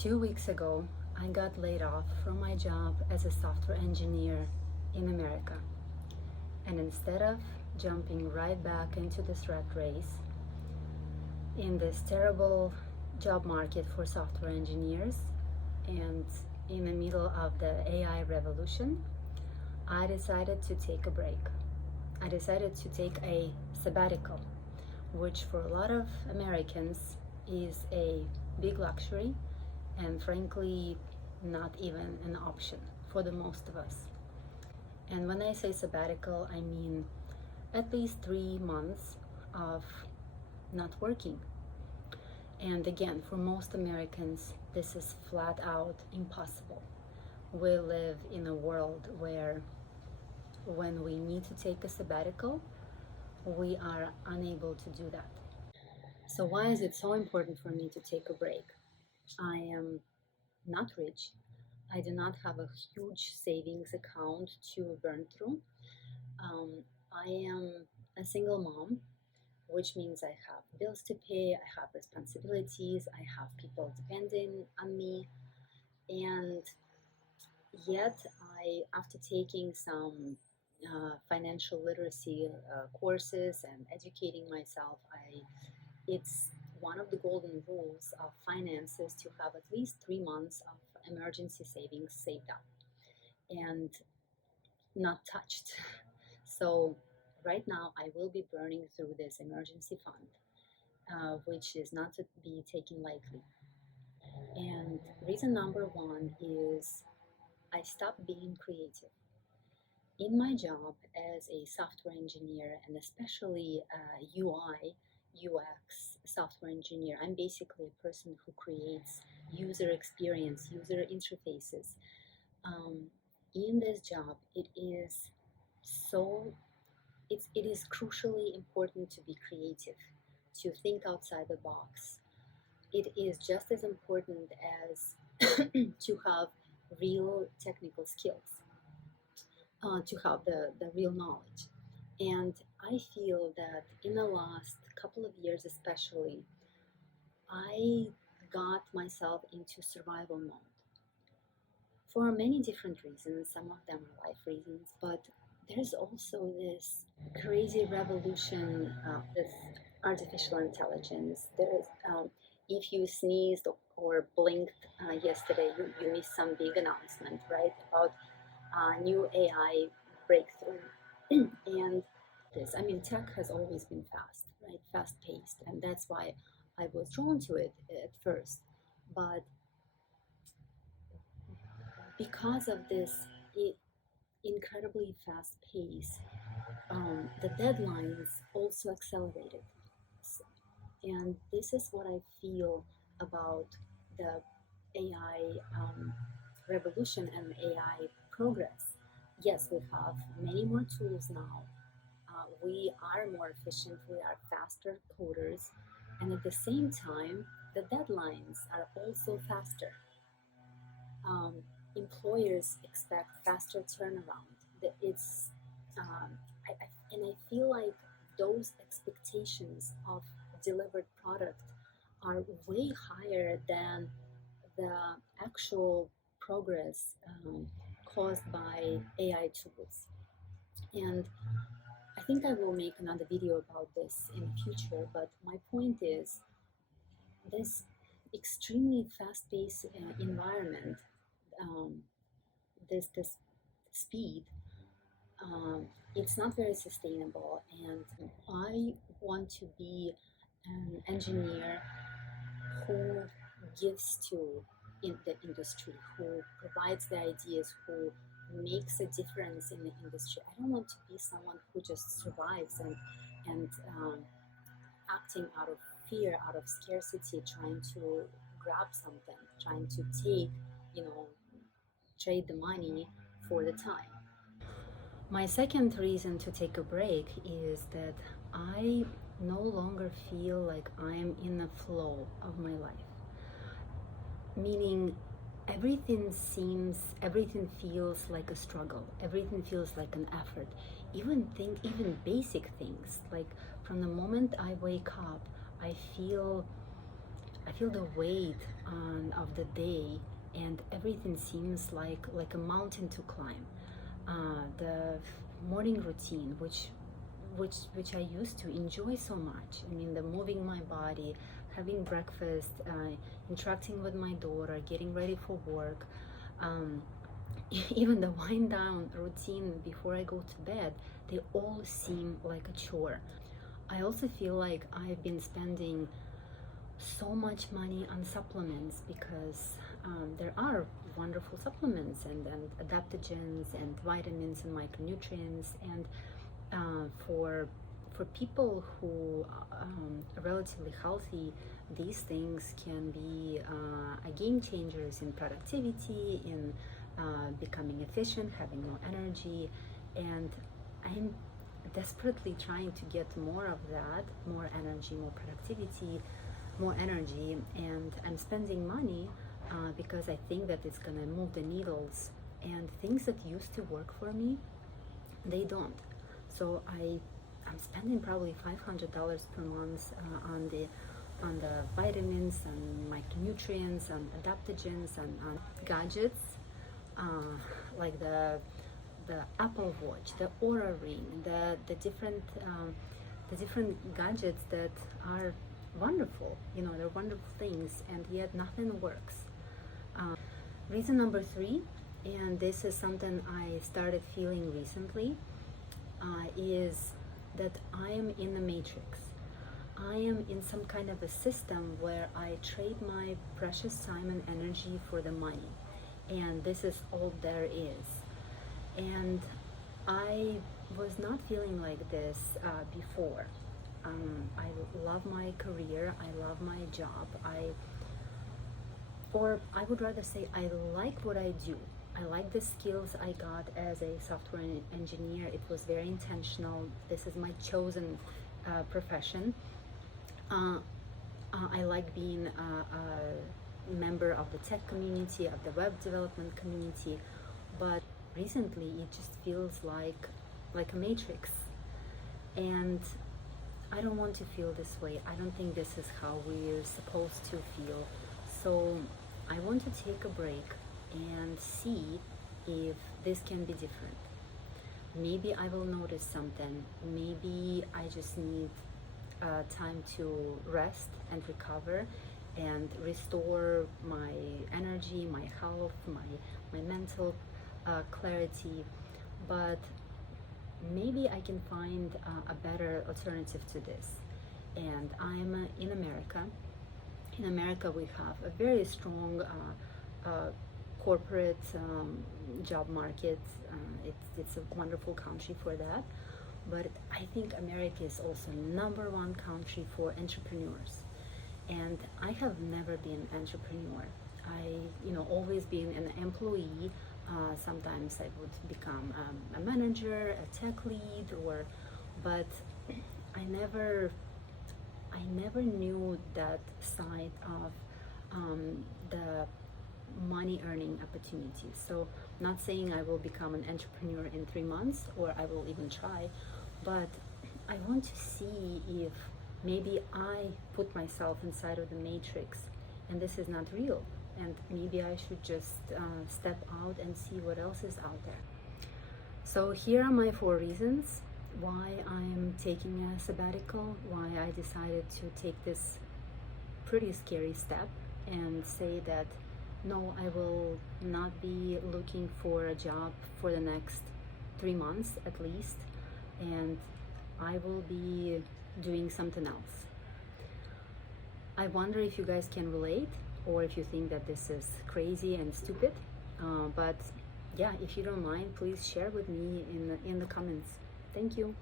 2 weeks ago, I got laid off from my job as a software engineer in America. And instead of jumping right back into this rat race in this terrible job market for software engineers and in the middle of the AI revolution, I decided to take a break. I decided to take a sabbatical, which for a lot of Americans is a big luxury and frankly not even an option for the most of us. And when I say sabbatical, I mean at least 3 months of not working. And again, for most Americans, this is flat out impossible. We live in a world where when we need to take a sabbatical, we are unable to do that. So why is it so important for me to take a break? I am not rich. I do not have a huge savings account to burn through. I am a single mom, which means I have bills to pay, I have responsibilities, I have people depending on me, and yet after taking some financial literacy courses and educating myself, it's one of the golden rules of finances to have at least 3 months of emergency savings saved up and not touched. So right now I will be burning through this emergency fund, which is not to be taken lightly. And reason number one is I stopped being creative. In my job as a software engineer and especially UI, UX software engineer, I'm basically a person who creates user experience, user interfaces. In this job, it is crucially important to be creative, to think outside the box. It is just as important as to have real technical skills, to have the real knowledge. And I feel that in the last couple of years especially, I got myself into survival mode for many different reasons. Some of them are life reasons, but there's also this crazy revolution with artificial intelligence. If you sneezed or blinked yesterday, you missed some big announcement, right, about new AI breakthrough. And tech has always been fast, right, fast paced, and that's why I was drawn to it at first. But because of this incredibly fast pace, the deadlines also accelerated. And this is what I feel about the AI revolution and AI progress. Yes, we have many more tools now. We are more efficient, we are faster coders, and at the same time, the deadlines are also faster. Employers expect faster turnaround. It's and I feel like those expectations of delivered product are way higher than the actual progress caused by AI tools. And I think I will make another video about this in the future, but my point is this extremely fast-paced environment, this speed, it's not very sustainable, and I want to be an engineer who gives to in the industry, who provides the ideas, who makes a difference in the industry. I don't want to be someone who just survives and acting out of fear, out of scarcity, trying to grab something, trying to take, trade the money for the time. My second reason to take a break is that I no longer feel like I'm in the flow of my life. Meaning everything feels like a struggle. Everything feels like an effort. Even basic things, like from the moment I wake up, I feel I feel the weight of the day, and everything seems like a mountain to climb. The morning routine, which I used to enjoy so much. I mean, the moving my body, having breakfast, interacting with my daughter, getting ready for work, even the wind down routine before I go to bed, they all seem like a chore. I also feel like I've been spending so much money on supplements because there are wonderful supplements and adaptogens and vitamins and micronutrients, and for people who are relatively healthy, these things can be game changers in productivity, in becoming efficient, having more energy, and I'm desperately trying to get more of that, more energy, more productivity, more energy, and I'm spending money because I think that it's gonna move the needles, and things that used to work for me, they don't. So I'm spending probably $500 per month on the vitamins and micronutrients and adaptogens and on gadgets like the Apple Watch, the Aura Ring, the different gadgets that are wonderful. You know, they're wonderful things, and yet nothing works. Reason number 3, and this is something I started feeling recently, is that I am in the matrix. I am in some kind of a system where I trade my precious time and energy for the money, and this is all there is. And I was not feeling like this before. I love my career, I love my job, or I would rather say I like what I do. I like the skills I got as a software engineer. It was very intentional. This is my chosen profession. I like being a member of the tech community, of the web development community, but recently it just feels like a matrix, and I don't want to feel this way. I don't think this is how we're supposed to feel. So I want to take a break and see if this can be different. Maybe I will notice something. Maybe I just need time to rest and recover and restore my energy, my health, my mental clarity. But maybe I can find a better alternative to this. And I'm in America. In America, we have a very strong corporate job market. It's a wonderful country for that. But I think America is also #1 country for entrepreneurs. And I have never been an entrepreneur. I, always been an employee. Sometimes I would become a manager, a tech lead, but I never knew that side of the money earning opportunities. So not saying I will become an entrepreneur in 3 months, or I will even try, but I want to see if maybe I put myself inside of the matrix and this is not real, and maybe I should just step out and see what else is out there. So here are my 4 reasons why I'm taking a sabbatical, why I decided to take this pretty scary step and say that no, I will not be looking for a job for the next 3 months at least, and I will be doing something else. I wonder if you guys can relate, or if you think that this is crazy and stupid, but yeah, if you don't mind, please share with me in the comments. Thank you.